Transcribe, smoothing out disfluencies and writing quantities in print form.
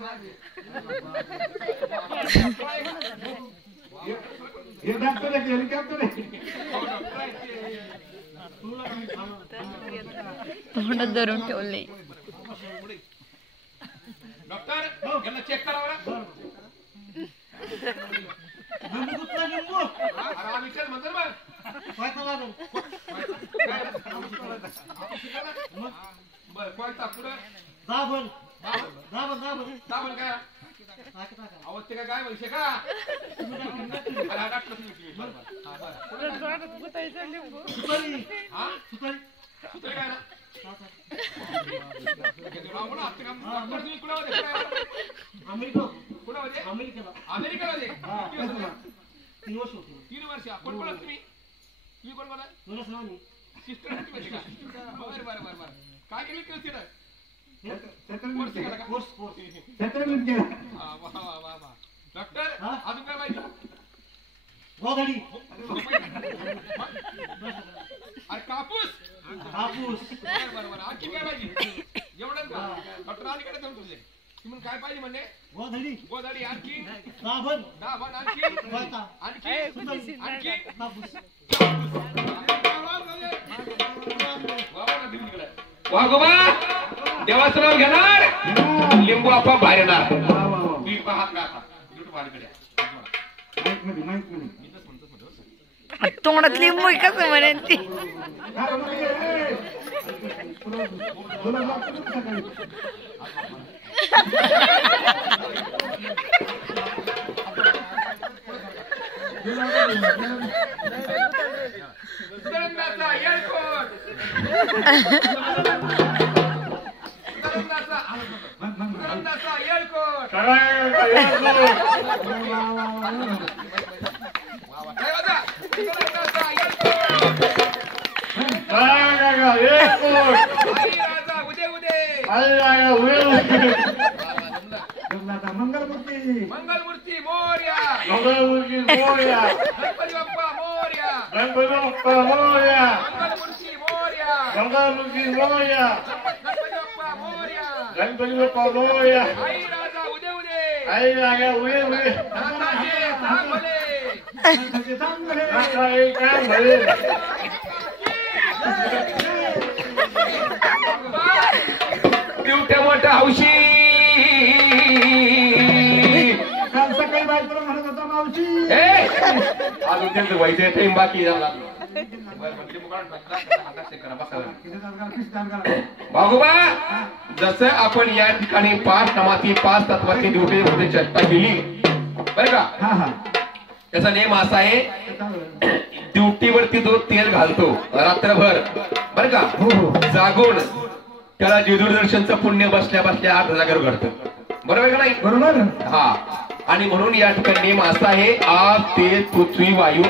हे डॉक्टर आहे हेलिकॉप्टर आहे तोंडात धरून ठेवले डॉक्टर यांना चेक करावं काय म्हणते का अमेरिकेमध्ये 3 वर्ष कोण बोला तुम्ही कोण बोला सिस्टर बरं बरं बरं बरं काय केलं डॉक्टर अजून काय माहिती गोधडी अरे कापूस बरोबर आणखी काय पाहिजे एवढंच का डॉक्टर अलीकडे जाऊन तुझे तुम्ही काय पाहिजे म्हणणे गोधडी आणखी दाभण आणखी कापूस वाघोबा देवाचं नाव घेणार लिंबू आपोआप बाहेर येणार मी हात गाता तोंडात लिंबू कसं म्हणेन ती मंगलमूर्ती मोरया गणपती बाप्पा मोरया मंगलमूर्ती मोरया गणपती बाप्पा मोरया आई राजा उदे दिवट्या मोठ्या हौशी सकाळी बायकोला म्हणत होता मावशी अजून त्यांचं व्हायचं बाकी भागोबा जसं आपण या ठिकाणी 5 नामाची 5 तत्वाची ड्युटीमध्ये चर्चा केली बरं का त्याचा नेम असा आहे ड्युटीवरती जो तेल घालतो रात्रभर बरं का जागून त्याला दूरदर्शनचं पुण्य बसल्या 8 जागेवर घडतं बरोबर का नाही बरोबर हा आणि म्हणून या ठिकाणी नेम असा आहे आप तेज पृथ्वी वायू